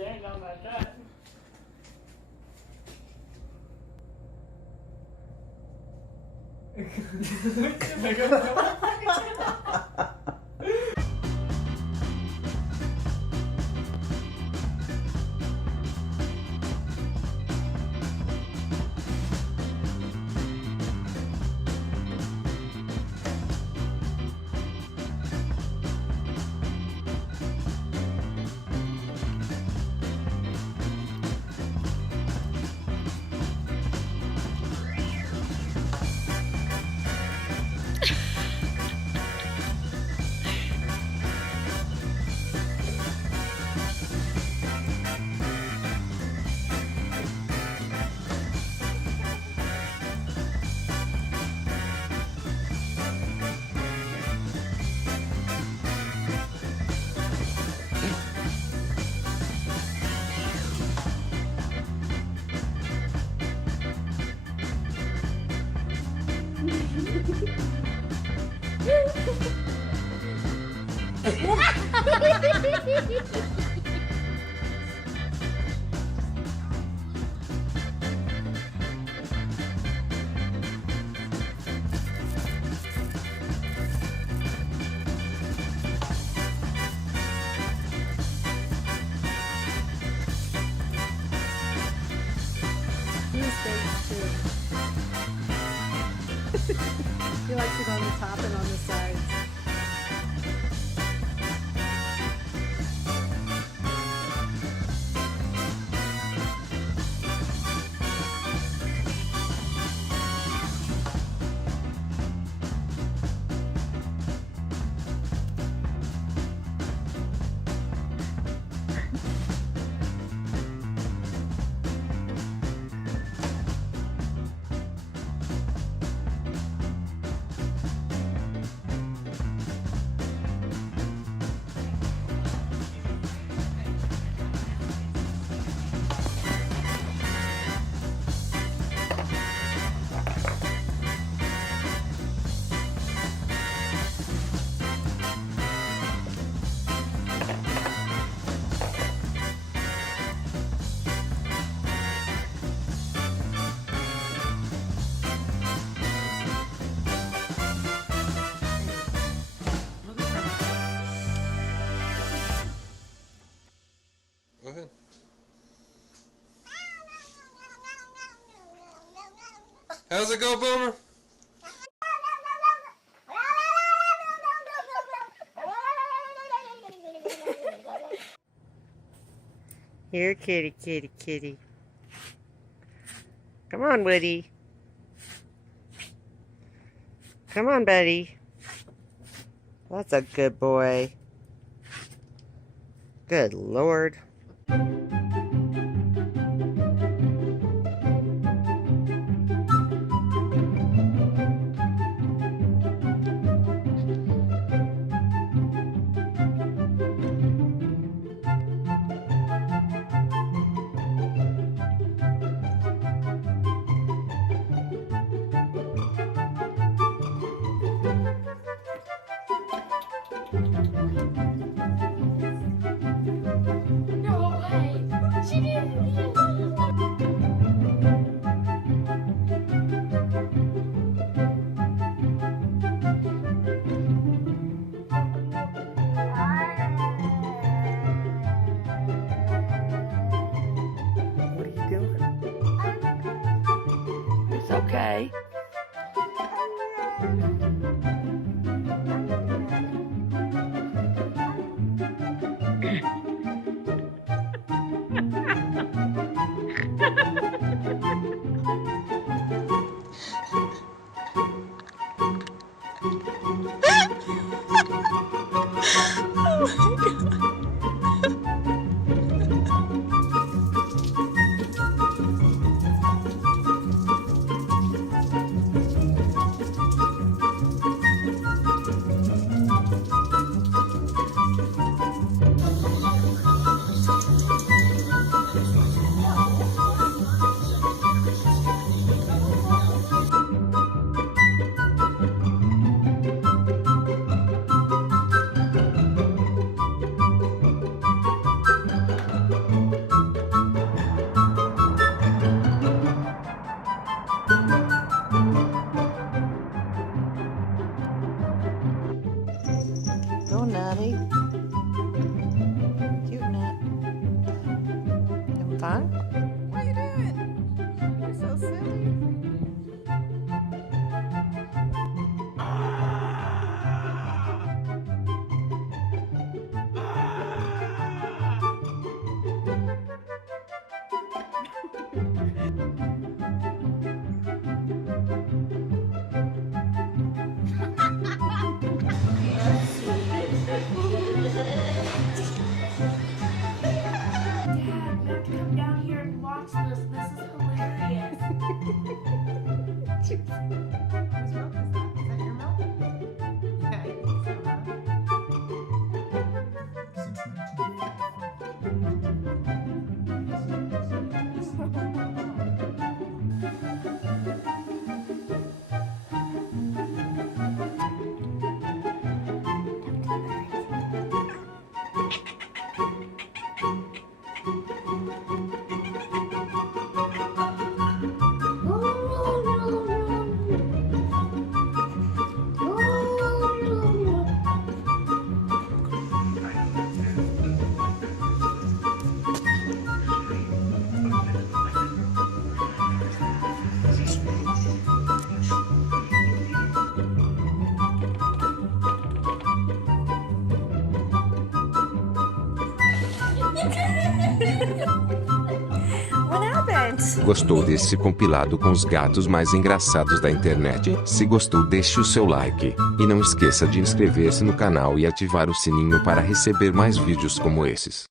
stand on my tongue. He likes it on the top and on the sides. Go ahead. How's it go, Boomer? Here, kitty, kitty, kitty. Come on, Woody. Come on, buddy. That's a good boy. Good Lord. Okay. tongue? What are you doing? You're so silly. Dad, you have to come down here and watch this. This is hilarious. Whose milk is that? Is that your milk? Yeah, I think so, huh? What happened? Gostou desse compilado com os gatos mais engraçados da internet? Se gostou, deixe o seu like. E não esqueça de inscrever-se no canal e ativar o sininho para receber mais vídeos como esses.